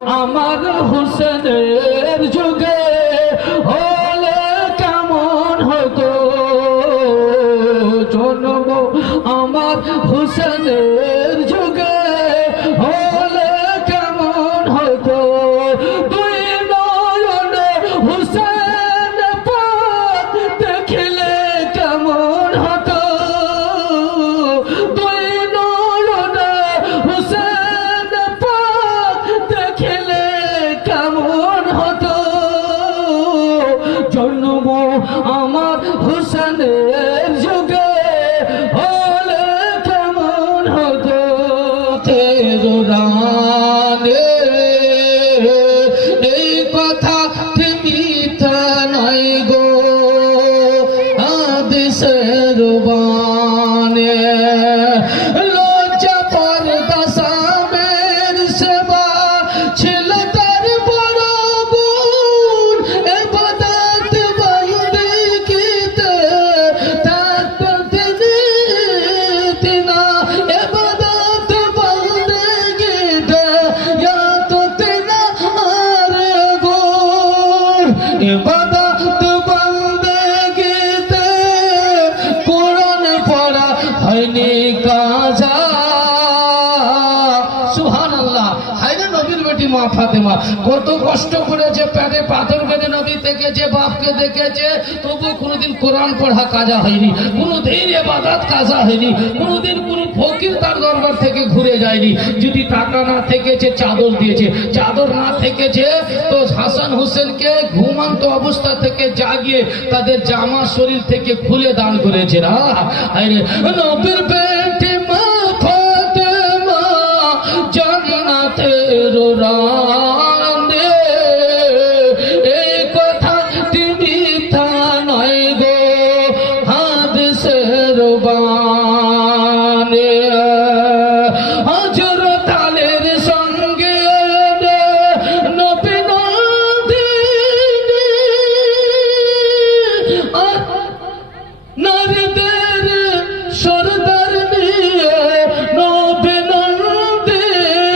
আমার হোসেনের যুগে হলে কেমন হতো জন্ম আমার হোসেনের যুগে হলে কেমন হতো দুই নয়নে হোসেন পাক দেখিলে কেমন হতো দুই নয়নে হোসেন পাক দেখিলে কেমন হতো জন্ম আমার হোসেনের যুগে হলে কেমন হতো তেরো রানে এই কথা মিথ্যা নাই গো হাদিসের বানে লজ্জা পর্দা সামের সেবা ছিল তার বড় গুণ ইবাদত বন্দেগিতে থাকতো তিনি না ইবাদত বন্দেগিতে ইয়াত তিনা আর গুণ ইবাদত বন্দেগিতে কোরআন পড়া হয়নি কাজা সুবহানাল্লাহ হায়রে নবীর বেটি মা ফাতেমা কত কষ্ট করেছে পেটে পাথর বেঁধে নবী থেকে যে বাপকে দেখেছে তবু কোনোদিন কোরআন পড়া কাজা হয়নি কোনোদিন ইবাদত কাজা হয়নি কোনোদিন কোনো ফকির তার দরবার থেকে ঘুরে যায়নি যদি টাকা না থেকেছে চাদর দিয়েছে চাদর না থেকেছে তো হাসান হোসেনকে ঘুমন্ত অবস্থা থেকে জাগিয়ে তাদের জামা শরীর থেকে খুলে দান করেছে না আরে নবীর বেটি মা ফাতেমা জান্নাতের রানে এই কথা মিথ্যা নয় গো হাদিসের বানে হযরত আলীর সঙ্গে নবী নন্দিনী নারীদের সরদার নিয়ে নবী নন্দিনী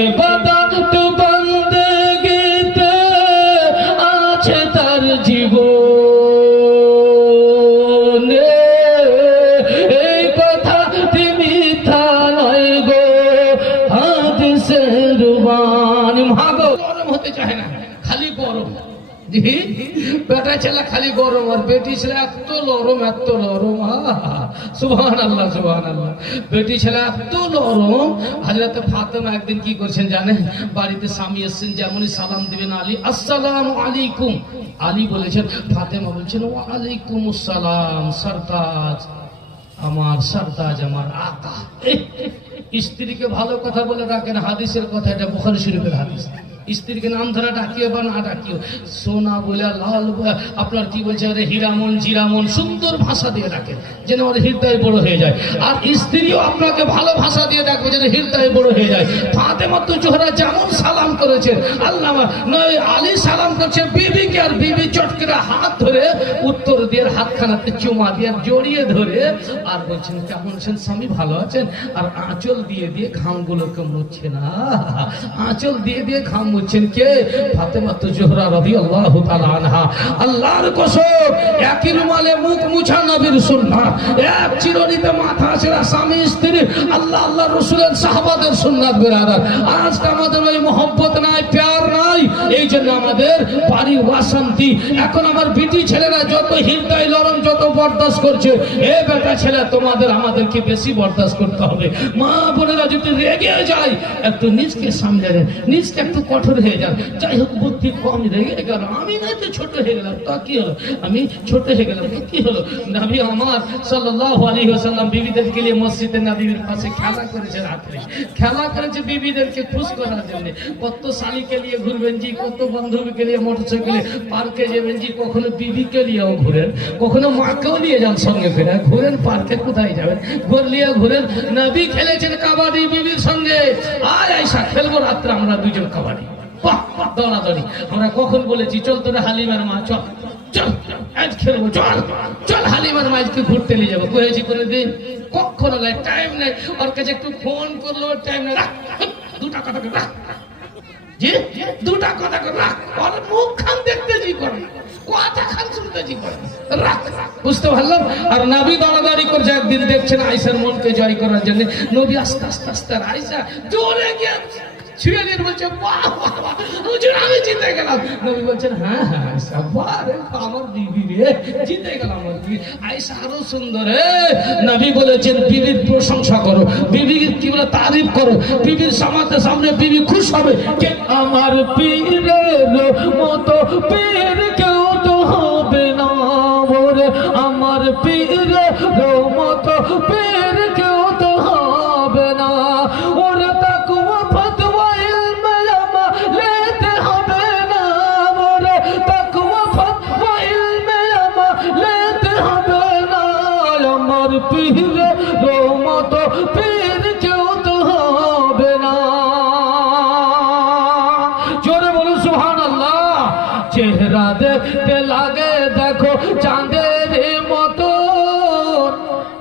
ইবাদত বন্দেগিতে আছে তার জীবনে এই কথা মিথ্যা নয় গো হাদিসের বাণী ভাগো গরম হতে চায় না খালি গরম জি বেটা ছেলে খালি গরম আর বেটি ছেলে এত নরম সুবহানাল্লাহ সুবহানাল্লাহ বেটি ছেলে এত নরম হযরত ফাতেমা একদিন কি করছেন জানেন বাড়িতে স্বামী এসেছেন যেমনই সালাম দিবেন আলী আসসালামু আলাইকুম আলী বলেছেন ফাতেমা বলছেন ওয়া আলাইকুম আসসালাম সরতাজ আমার আকা স্ত্রীকে ভালো কথা বলে রাখেন হাদিসের কথা এটা বুখারী শরীফের হাদিস স্ত্রীকে নাম ধরে ডাকিও বা না ডাকিও সোনা বলে লাল আপনার কি বলছে আরে হীরামন জিরামন সুন্দর ভাষা দিয়ে ডাকেন যেন ওর হৃদয় বড় হয়ে যায় আর স্ত্রীও আপনাকে ভালো ভাষা দিয়ে ডাকবে যেন হৃদয় বড় হয়ে যায় ফাতেমা তো জোহরা যেমন সালাম করেছেন আল্লাহ নয় আলী সালাম করছে বিবিকে আর বিবি চটকেরা হাত ধরে উত্তর দিয়ে হাতখানাতে চুমা দিয়ে জড়িয়ে ধরে আর বলছেন কেমন আছেন স্বামী ভালো আছেন আর আঁচল দিয়ে দিয়ে ঘামগুলোকে মুছছে না আঁচল দিয়ে দিয়ে ঘাম মুছছেন কে ফাতেমা তো জোহরা রাদিয়াল্লাহু তাআলা আনহা আল্লাহর কসম একই রুমালে মুখ মুছা নবীর সুন্নাত এক চিরুনিতে মাথা ছেড়া স্বামী স্ত্রী আল্লাহর রাসূলের সাহাবাদের সুন্নাত বেরাদার আজকে আমাদের ওই মহব্বত নাই প্যার নাই এই জন্য আমাদের বাড়ির অশান্তি এখন আমার বিটি ছেলেরা যত হৃদয় নরম যত বরদাস্ত করছে এ বেটা ছেলে তোমাদের আমাদেরকে বেশি বরদাস্ত করতে হবে মা বোনেরা যদি রেগে যায় একটু নিজকে সামলে নেন নিজকে একটু কঠোর হয়ে যান যাই হোক বুদ্ধি কম রেগে গেল আমি নাই তো ছোট হয়ে গেলাম তা কি হলো আমি ছোট হয়ে গেলাম কি হলো নবী আমার সাল্লাল্লাহু আলাইহি ওয়াসাল্লাম বিবিদেরকে নিয়ে মসজিদে নবীর পাশে খেলা করেছে রাতে খেলা করেছে বিবিদেরকে খুশ করার জন্য কত শালীকে নিয়ে ঘুরবেন জি কত বান্ধবীকে নিয়ে মোটরসাইকেলে পার্কে যাবেন জি কখনো বিবিকে নিয়েও ঘুরেন কখনো মাকেও নিয়ে যান সঙ্গে ফেরা ঘুরেন পার্কে কোথায় যাবেন ঘুরেন নবী খেলেছেন কাবাডি বিবির সঙ্গে আর আয়সা খেলবো রাত্রে আমরা দুজন কাবাডি দৌড়াদৌড়ি আমরা কখন বলেছি চল তোরা হালিমার মা চল চল আজ খেলবো চল চল হালিমার মা আজকে ঘুরতে নিয়ে যাবো কয়েছি করে দিন কখনো টাইম নেই ওর কাছে একটু ফোন করলো টাইম নেই দুটা কথা করে জি দুটা কথা করে রাখ, ওর মুখ খান দেখতে জি করে, কথা খান শুনতে জি করে, রাখ। বুঝতে পারলাম। আর নবী দৌড়াদৌড়ি করছে, একদিন দেখছেন আয়েশার মনকে জয় করার জন্য নবী আস্তে আস্তে আস্তে, আয়েশা জোরে গিয়ে ছুঁয়ে নিয়ে বলছে বাহ বাহ বাহ হুজুর আমি জিতে গেলাম। নবী বলছেন হ্যাঁ হ্যাঁ আয়েশা বাহ রে আমার বিবি রে জিতে গেলাম। আয়েশা আরো সুন্দর। নবী বলেছেন বিবির প্রশংসা করো, বিবির কি বলে তারিফ করো, বিবির সামনে বিবি খুশ হবে। আমার পীরের মতো পীর কেউ তো হবে না, ওরে আমার পীরের মতো পীর কেউ তো হবে না, ওরে তাকওয়া ফতওয়া ইলমে আমালেতে হবে না, ওরে তাকওয়া ফতওয়া ইলমে আমালেতে হবে না, আমার পীরের মতো পীর কেউ তো হবে না। জোরে বলুন সুবহানাল্লাহ। চেহারা দেখতে লাগে দেখো চাঁদের মতো,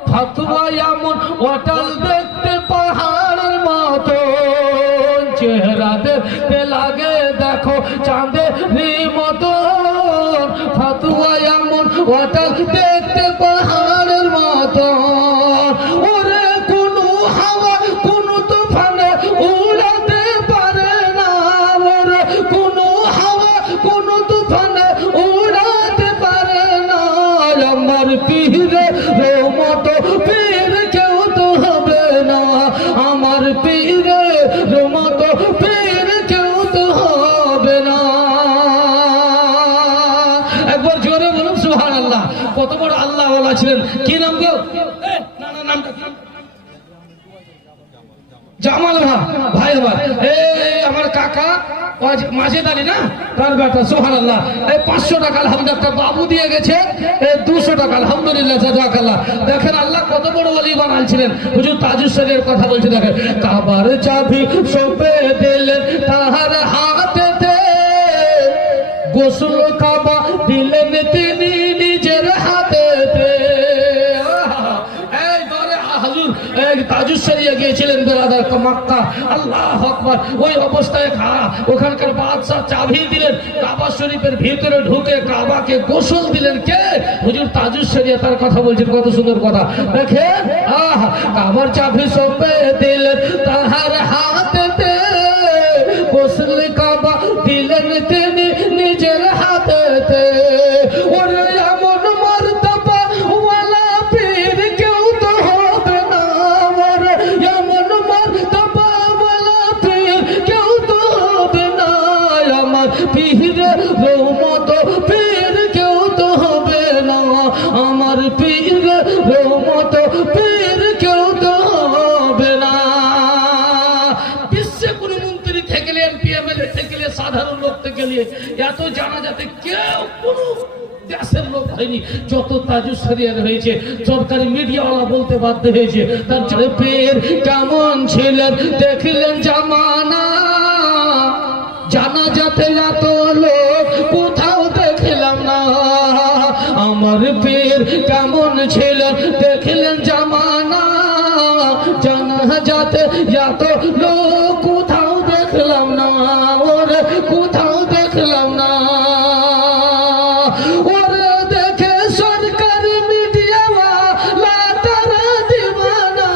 ফতোয়া এমন অটল দেখতে পাহাড়ের মতো, চেহারা দেখতে লাগে দেখো চাঁদের মতো, ফতোয়া এমন অটল দেখতে পাহাড়ের মতো, ওরে কোনো হাওয়া কোনো তুফানে উড়াতে পারে না, ওরে কোনো হাওয়া কোনো তুফানে উড়াতে পারে না, আমার পীরের মতো পীর কেউ তো হবে না, আমার পীরের মতো পীর কেউ তো হবে না। একবার জোরে বলুন সুবহানাল্লাহ। কত বড় আল্লাহ ওয়ালা ছিলেন। কি নাম গো? না না নামটা জামাল ভাই আমার, আমার কাকা মাঝে দাঁড়ি না তার বেটা, সুবহানাল্লাহ। 500 টাকা আলহামদুলিল্লাহ একটা বাবু দিয়ে গেছে, 200 টাকা আলহামদুলিল্লাহ জাযাকাল্লাহ। দেখেন আল্লাহ কত বড় ওলি বানাইছিলেন। হুজুর তাজুস শরীফের কথা বলছে, দেখেন কাবার চাবি সঁপে দিলেন তাহার হাতেতে, গোসল কাবা দিলেন তিনি নিজের হাতেতে। তাজুস শরীফে গিয়েছিলেন বেরাদার মক্কা, আল্লাহু আকবার। ওই অবস্থায় ওখানকার বাদশাহ চাবি দিলেন, কাবা শরীফের ভিতরে ঢুকে কাবাকে গোসল দিলেন কে? হুজুর তাজুস শরীফে তার কথা বলছেন, কত সুন্দর কথা। দেখেন কাবার চাবি সঁপে দিলেন তাহার হাতেতে, গোসল কাবা দিলেন তিনি নিজের হাতেতে, ওরে এমন মর্তবা ওয়ালা পীর কেউ তো হবে না, ওরে এমন মর্তবা ওয়ালা পীর কেউ তো হবে না, আমার পীরের মতো পীর কেউ তো হবে না, আমার পীরের মতো পীর কেউ তো হবে না। বিশ্বে কোন মন্ত্রী থেকে এমপি এমএলএ থেকে সাধারণ লোক থেকে এত জানা যাতে কেউ কোন দেশের লোক হয়নি যত তাজুস শরীফ হয়েছে। সরকারি মিডিয়াওয়ালা বলতে বাধ্য হয়েছে তার পের কেমন ছিলেন দেখলেন জামানা, জানা যাতে এত লোক কোথাও দেখলাম না, আমার পীর কেমন ছিলেন দেখলেন জামানা, জানা যাতে এত লোক কোথাও দেখলাম না, ওরে কোথাও দেখলাম না, ওরে দেখে সরকারি মিডিয়াওয়ালা তারা দিওয়ানা,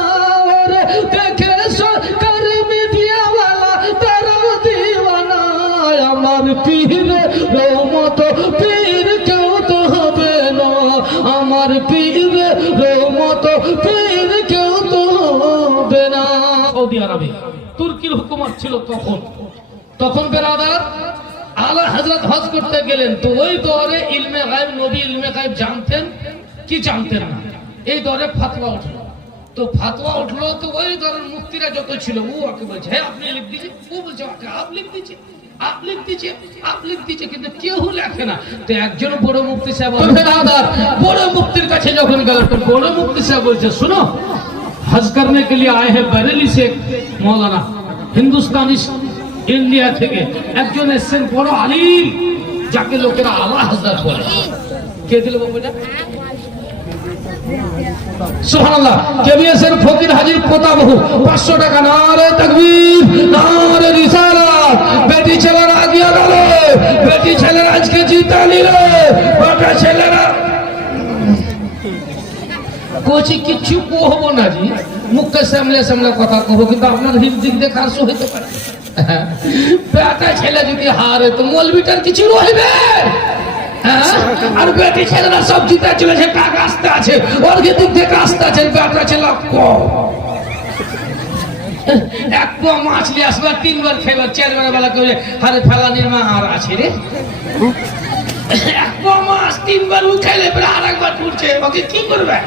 ওরে দেখে সরকারি মিডিয়াওয়ালা তারা দিওয়ানা, আমার পীরের মতো পীর কেউ তো হবে না, আমার পীরের মতো পীর কেউ তো হবে না। সৌদি আরবে তুর্কির হুকুমত ছিল তখন বেরাদার আলা হযরত হজ করতে গেলেন, তো ওই দরে ইলমে গায়ব নবী ইলমে গায়ব জানতেন কি জানতেন না, এই দরে ফতোয়া উঠলো। তো ফতোয়া উঠলো তো ওই দরের মুফতিরা যত ছিল ও ওকে বলছে হ্যাঁ আপনি লিখ দিয়েছেন, ও বলছে আপ লিখ দিয়েছেন, आप लिख दीजिए, आप लिख दीजिए, কিন্তু কেউ লেখে না। তো একজন বড় মুফতি সাহেব বড় মুফতির কাছে যখন গেল তো বড় মুফতি সাহেব বলছে सुनो हज करने के लिए आए हैं बरेली से मौलाना, हिंदुस्तानी इंडिया থেকে একজন এসেছেন বড় আলিম যাকে লোকেরা আলা হযরত বলে। কে দিল বাবুটা? সুবহানাল্লাহ। কেবিএসের ফকির হাজির পোতাবহু 500 টাকা। নারে তাকবীর, নারে রিসালাত। বেটি ছেলেরা আগিয়ে গেল, বেটি ছেলেরা আজকে জিতা নিল। বেটা ছেলেরা কোচি কিচ্ছু কহবো না জি, মুখে সামলে সামলে কথা কহবো, কিন্তু আপনার হিন্দিক দেখে আসো হইতে পারে। বেটা ছেলে যদি হারে তো মৌলবিটার কিছু রইবে। আর বেটি ছেলেরা সব জিতে চলেছে, টাকা আসতে আছে, ওর দিক থেকে আসতে আছে। বেটা ছেলে এক পোয়া মাছ নিয়ে আসবার, 3 বার খেবার, 4 বার বেলা করে হারে ফেলানির মা আর আছে রে। এক পোয়া মাছ 3 বার উঠাইলে আর একবার উঠছে, ওকে কি করবে?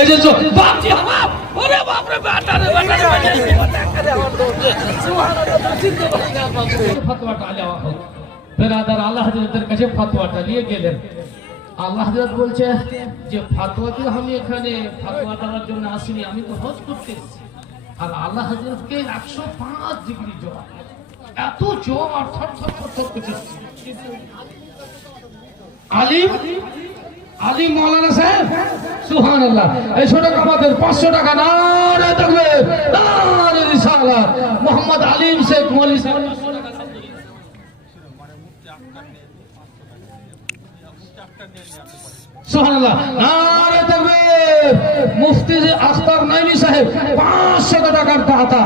এই যে বাপ জি বাপ, ওরে বাপ রে, বেটা রে, বেটা রে, ফতোয়াটা দেওয়া হোক। বেরাদার আল্লাহ হযরতের কাছে ফতোয়াটা নিয়ে গেলেন। আল্লাহ হযরত বলছে যে ফতোয়াতে আমি এখানে ফতোয়া দেওয়ার জন্য আসিনি, আমি তো হজ করতে এসেছি। আর আল্লাহ হযরতকে 105 ডিগ্রি জ্বর, এত জ্বর, আর থর থর থর থর করছে। আলিম আলিম মাওলানা সাহেব, সুবহানাল্লাহ। এই ছোট আমাদের 500 টাকা। নারে তাকবীর, নারে রিসালাত। মোহাম্মদ আলিম শেখ মৌলভী সাহেব 500 টাকা। সুবহানাল্লাহ, নারে তাকবীর। মুফতি আখতার নাইমি সাহেব 500 টাকার দাতা।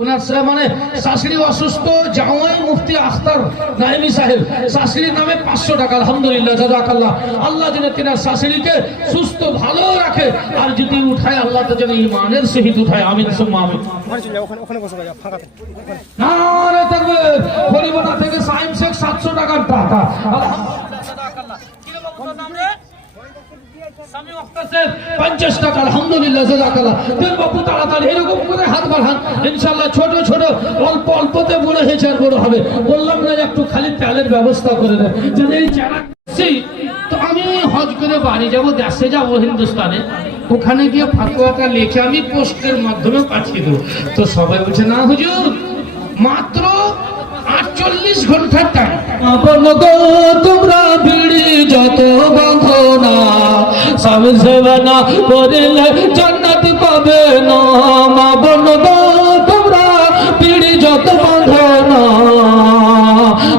ওনার মানে শাশুড়ি অসুস্থ, জামাই মুফতি আখতার নাইমি সাহেব, শাশুড়ির নামে 500 টাকা। আলহামদুলিল্লাহ, জাযাকাল্লাহ। আল্লাহ যেন তিনার শাশুড়িকে সুস্থ ভালো রাখে, আর যদি উঠায় আল্লাহ তো যেন ঈমানের সহিত উঠায়। আমিন সুম্মা আমিন। নারে তাকবীর। হরিবাড়া থেকে সাইম শেখ 700 টাকার দাতা। আলহামদুলিল্লাহ, 50 টাকা। আলহামদুলিল্লাহ, জাযাকাল্লাহ। দিন বাপু তাড়াতাড়ি এরকম করে হাত বাড়ান, ইনশাআল্লাহ ছোট ছোট অল্প অল্পতে বড় হয়েছে, আর বড় হবে। বললাম না একটু খালি তেলের ব্যবস্থা করে দেন, যেন এই চারা। তো আমি হজ করে বাড়ি যাব, দেশে যাব হিন্দুস্তানে, ওখানে গিয়ে ফতোয়াটা লিখে আমি পোস্টের মাধ্যমে পাঠিয়ে দেবো। তো সবাই বলছে না হুজুর, মাত্র 48 ঘন্টার টাইম। তোমরা বিড়ি যত বাঁধো না, স্বামী সেবা না করিলে জান্নাত পাবে না। মা বোন গো, তোমরা বিড়ি যত বাঁধো না,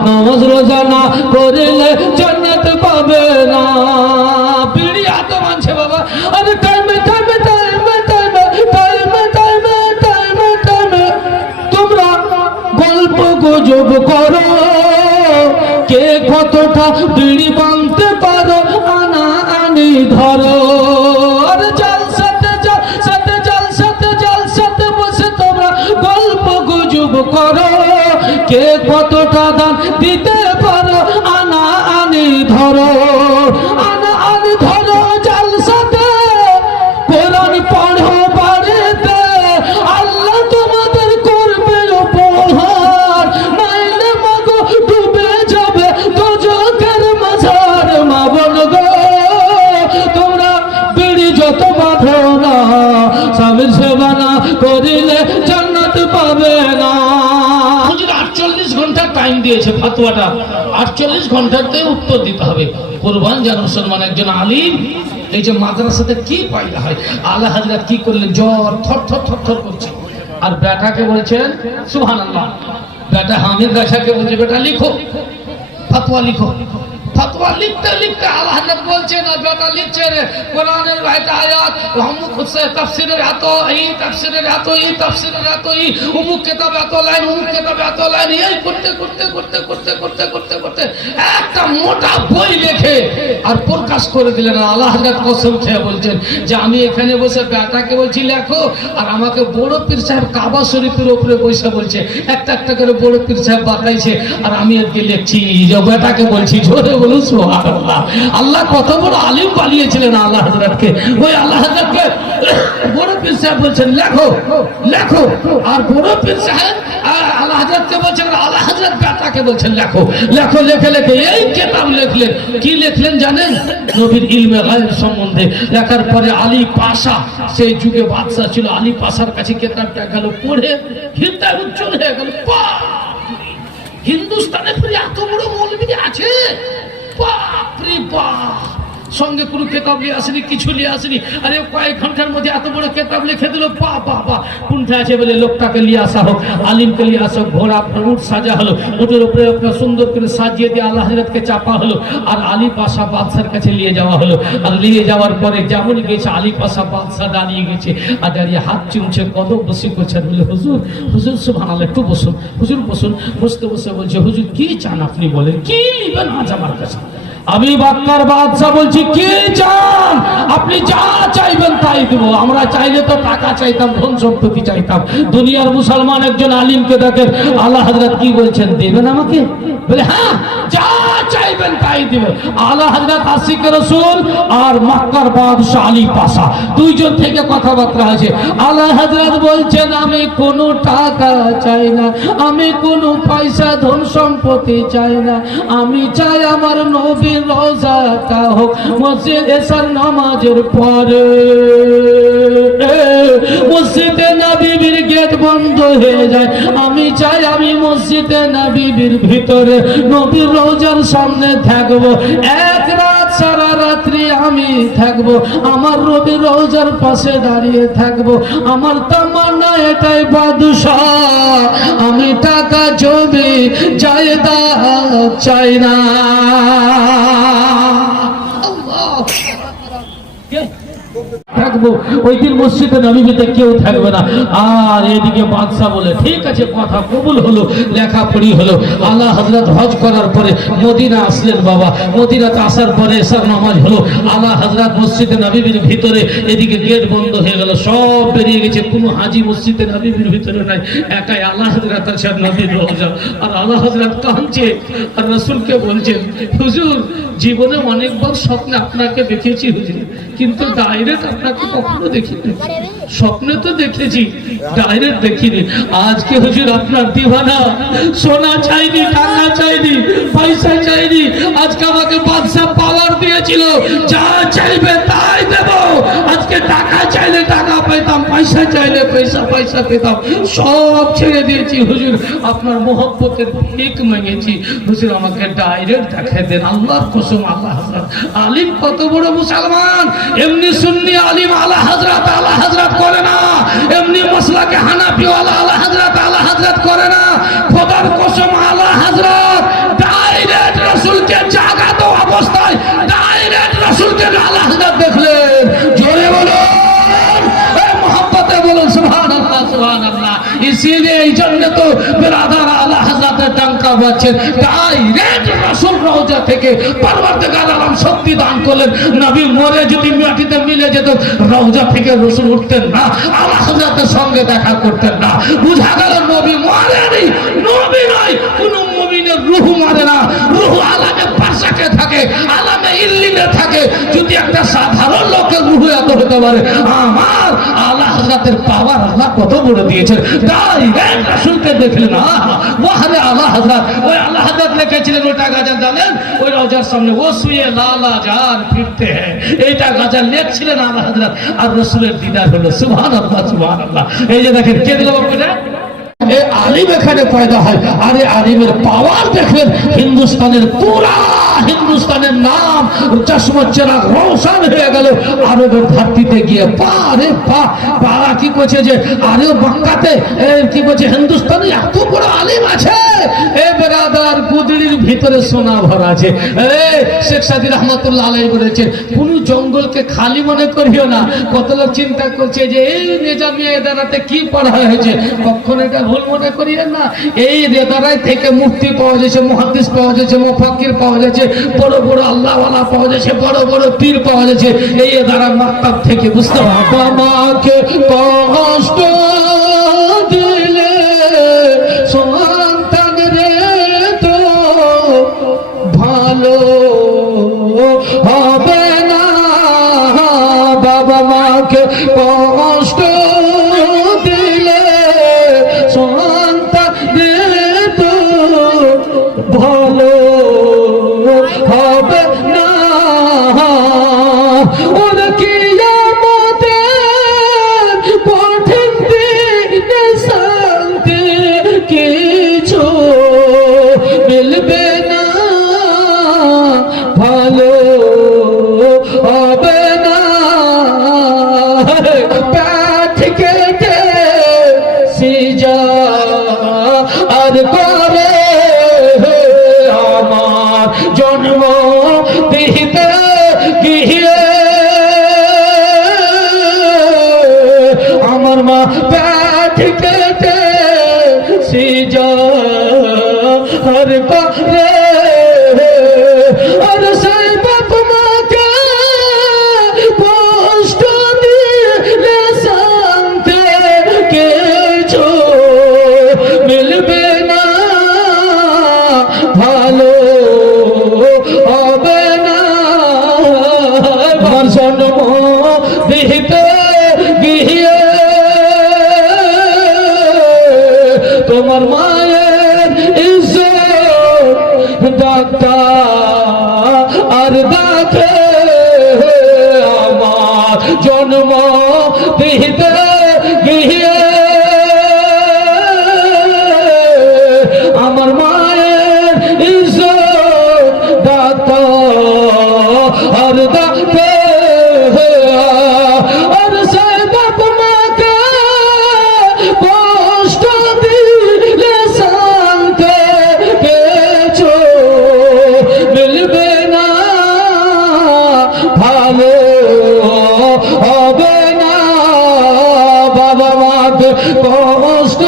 নামাজ রোজা না করিলে জান্নাত পাবে না। বিড়ি এত মানছে বাবা, আরে টাইমে টাইমে টাইমে টাইমে টাইমে টাইমে টাইমে টাইমে তোমরা গল্প গুজব করো, কে কতটা বিড়ি বাঁধতে পারো, আনা আনি ধরো। আর জালসাতে জালসাতে জালসাতে জালসাতে বসে তোমরা গল্প গুজব করো, কে কতটা দান দিতে পারো, আনা আনি ধরো। আনা আনি ধরো জালসাতে, কোরআন পড়ো বাড়িতে, আল্লাহ তোমাদের করবে উপহার, নাইলে মাগো ডুবে যাবে দোজখের মাঝার। মা বোন গো, তোমরা বিড়ি যত বাঁধো না, স্বামীর সেবা না করিলে জান্নাত পাবে না। 48 ঘন্টা টাইম দিয়েছে ফতোয়াটা, 48 ঘন্টাতে উত্তর দিতে হবে। কুরবান যেন মুসলমান একজন আলিম। এই যে মাদ্রাসাতে কি পাইলা হয়, আলা হযরত কি করলেন, জ্বর থর থর থর থর করছে। আর বেটাকে বলছেন, সুবহানাল্লাহ, বেটা হামিদ গাছাকে বলছে, বেটা লিখো, ফতোয়া লিখো। ফতোয়া লিখতে লিখতে আল্লাহ হযরত বলছেন, আর বেটা লিখছে রে কোরআনের একটা আয়াত, অমুক হচ্ছে তাফসীরের এত, এই তাফসীরের এত, এই তাফসীরের এত, এই অমুক কিতাবে এত লাইন, অমুক কিতাবে এত লাইন, এই করতে করতে করতে করতে করতে করতে করতে একটা মোটা বই লিখে আর প্রকাশ করে দিলেন। আল্লাহ হযরত কসম খেয়ে বলছেন যে আমি এখানে বসে বেটাকে বলছি লেখো, আর আমাকে বড় পীর সাহেব কাবা শরীফের উপরে বসে বলছে, একটা একটা করে বড় পীর সাহেব বাতাইছে, আর আমি এদিকে লিখছি। যে বেটাকে বলছি, জোরে বলুন সুবহানাল্লাহ। আল্লাহ কত বড় আলিম বানিয়েছিলেন আল্লাহ হযরতকে। ওই আল্লাহ হযরতকে বড় পীর সাহেব বলছেন লেখো লেখো, আর বড় পীর সাহেব আল্লাহ হযরতকে বলছেন, আল্লাহ হযরত বেটাকে বলছেন লেখো লেখো। লেখে লেখে এই কিতাব লিখলেন। কি লিখলেন জানেন? নবীর ইলমে গায়ব সম্বন্ধে লেখার পরে আলী পাশা, সেই যুগে বাদশা ছিল, আলী পাশার কাছে কিতাবটা গেল, পড়ে হৃদয় উজ্জ্বল হয়ে গেল। হিন্দুস্তানে এত বড় মৌলবী আছে, বাপ রে বাপ, সঙ্গে কোনো কেতাব নিয়ে আসেনি, কিছু নিয়ে আসেনি। আরে কয়েক ঘন্টার মধ্যে এত বড় কেতাব লিখে দিল। বা বা বা, কোনটা আছে বলে লোকটাকে নিয়ে আসা হোক, আলিমকে নিয়ে আসা হোক। ঘোড়া উঠ সাজা হলো, উটের উপরে আপনার সুন্দর করে সাজিয়ে দিয়ে আল্লাহ হযরতকে চাপা হলো, আর আলী পাশা বাদশার কাছে নিয়ে যাওয়া হলো। আর নিয়ে যাওয়ার পরে যেমন গেছে, আলী পাশা বাদশা দাঁড়িয়ে গেছে, আর দাঁড়িয়ে হাত চুমছে, কদম বসে করছে, বলে হুজুর হুজুর সুবহানাল্লাহ, একটু বসুন হুজুর বসুন। বসতে বসে বলছে, হুজুর কি চান আপনি বলেন, কি নিবেন আজ আমার কাছে? আমি বাক্কার বাদশা বলছি, কি চান? আপনি যা চাইবেন তাই দেবো। আমরা চাইলে তো টাকা চাইতাম, ধন সম্পত্তি চাইতাম। দুনিয়ার মুসলমান একজন আলিমকে দেখেন, আল্লাহ হযরত কি বলছেন, দেবেন আমাকে? বলে হ্যাঁ, যা চাইবেন তাই দেবে। আল্লাহ হযরত আশিক রাসূল আর মক্কার বাদশা আলী পাশা দুইজন থেকে কথাবার্তা আছে। আল্লাহ হযরত বলছেন, আমি কোনো টাকা চাই না, আমি কোনো পয়সা ধন সম্পত্তি চাই না, আমি চাই আমার নবী রওজাটা হোক মসজিদ এশার নামাজের পরে। মসজিদে নববীর গেট বন্ধ হয়ে যায়, আমি চাই আমি মসজিদে নববীর ভিতরে নবীর রওজার সামনে থাকবো। এক রাত সারা রাত্রি আমি থাকবো, আমার নবীর রওজার পাশে দাঁড়িয়ে থাকবো। আমার তামান্না এটাই বাদশাহ, আমি টাকা জমি জায়দাদ চাই না। থাকবো ওই দিন মসজিদে নববীতে কেউ থাকবে না। আর এদিকে বাদশা বলে, ঠিক আছে, কথা কবুল হলো, লেখাপড়ি হলো। আল্লাহ হযরত হজ করার পরে মদিনা আসলেন। বাবা, মদিনাতে আসার পরে এশার নামাজ হলো। আল্লাহ হযরত মসজিদে নববীর ভিতরে, এদিকে গেট বন্ধ হয়ে গেল, সব বেরিয়ে গেছে, কোনো হাজি মসজিদে নববীর ভিতরে নাই, একাই আল্লাহ হযরত আছেন নবীর রওজা। আর আল্লাহ হযরত কাঁদছে, আর রাসূলকে বলছেন, হুজুর জীবনে অনেকবার স্বপ্নে আপনাকে দেখেছি হুজুর, কিন্তু ডাইরেক্ট আপনাকে কখনো দেখিনি। স্বপ্নে তো দেখেছি, ডাইরেক্ট দেখিনি। আজকে হুজুর আপনার দিওয়ানা, সোনা চাইনি, টাকা চাইনি, পয়সা চাইনি, আজকে আমাকে বাদশা পাওয়ার দিয়েছিল, যা চাইবে তাই দেব। আজকে টাকা চাইলে টাকা পেতাম, পয়সা চাইলে পয়সা পেতাম, সব ছেড়ে দিয়েছি হুজুর, আপনার মোহব্বতের ভিক মেঙেছি। হুজুর আমাকে ডাইরেক্ট দেখাই দেন, আল্লাহর কসম। আল্লাহ হযরত আলিম কত বড় মুসলমান, এমনি সুন্নি আলিম আল্লাহ হযরত করে না, এমনি মাসলাকে হানাফি আল্লাহ হযরত করে না। খোদার কসম, আল্লাহ হযরত ডাইরেক্ট রাসূলকে জাগাত অবস্থায় ডাইরেক্ট রাসূলকে আল্লাহ হযরত দেখলেন। জোরে বলুন, এই মুহাব্বতে বলুন সুবহানাল্লাহ সুবহানাল্লাহ। ইসিলিয়ে এই জন্য তো বিরাদার আল্লাহ হযরতের ডাঙ্কা বাজছেন, ডাইরেক্ট রাসূল রওজা থেকে পরওয়ারদিগার আলম শক্তি দান করলেন। নবী মরে যদি মাটিতে মিলে যেত, রওজা থেকে রাসূল উঠতেন না, আল্লাহ হযরতের সঙ্গে দেখা করতেন না। বুঝা গেল নবী মরেনি, নবী নয়, কোন মুমিনের রূহ মরে না, রূহ আলামে বারজাখে থাকে, আলামে ইল্লিনে থাকে। যদি একটা সাধারণ লোকের রূহ এত হতে পারে, আমার আল্লাহ হযরতের পাওয়ার আল্লাহ কত বড় দিয়েছেন। ডাইরেক্ট রাসূলকে দেখলেন। ওয়াহরে আল্লাহ হযরত, ওই আল্লাহ হযরত লিখেছিলেন ওইটা গাজাল জানেন, ওই রওজার সামনে ও শুয়ে লালা জান ফিরতে হ্যাঁ, এইটা গাজাল লিখছিলেন আল্লাহ হযরত। আর রাসূলের দিদার হলো। সুবহানাল্লাহ সুবহানাল্লাহ। এই যে দেখেন, কে দিল বাপুটা? এই আলিম এখানে পয়দা হয়। আর এই আলিমের পাওয়ার দেখেন, হিন্দুস্তানের পুরা হিন্দুস্তানের নাম চশমা চেরাগ রওশন হয়ে গেল আরবের ধরতিতে গিয়ে। পারে পা পারা কি করছে যে আরে বাংলাতে কি করছে, হিন্দুস্তানে এত বড় আলিম আছে। এ বেরাদার, গুদড়ির ভিতরে সোনা ভরা আছে। শেখ সাদি রহমাতুল্লাহ আলাইহি বলেছেন, কোন জঙ্গলকে খালি মনে করিও না। কত লোক চিন্তা করছে যে এই নিজামিয়া এদারাতে কি পড়া হয়েছে, কখনো এটা ভুল মনে করিয়েন না। এই রেদারাই থেকে মুফতি পাওয়া যাচ্ছে, মুহাদ্দিস পাওয়া যাচ্ছে, মুফাক্কির পাওয়া যাচ্ছে, বড় বড় আল্লাহওয়ালা পাওয়া যাচ্ছে, বড় বড় পীর পাওয়া যাচ্ছে। এই এদারার মাকতাব থেকে বুঝতে হবে। আমাকে কষ্ট দিলে সন্তান রে তো ভালো হবে না, বাবা মাকে কষ্ট দিলে সন্তান রে তো ভালো হবে না। ওর কিয়ামতের কঠিন কেটে সিজা হর পারে আর সেই বাপ মাকে কষ্ট দিলে শান্তি কিছু মিলবে না, ভালো হবে না। আমার জন্ম দিতে গিয়ে তোমার মায়ের ইজ্জত ডাক্তার আর দেখে আমার জন্ম দিতে গিয়ে আমার মায়ের ইজ্জত ডাক্তার আর দেখে আর সে বাপ মাকে কষ্ট দিলে শান্তি কিছু মিলবে না, ভালো হবে না। বাবা মাকে কষ্ট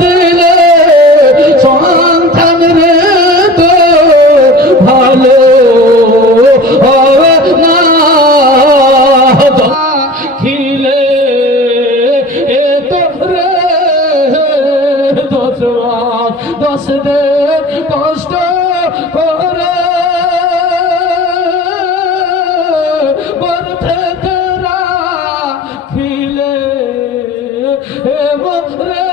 দিলে সন্তান রে তো ভালো হবে না। খিলে এ তো রে 10 দিন কষ্ট করে বরফে তেরা খিলে এ রে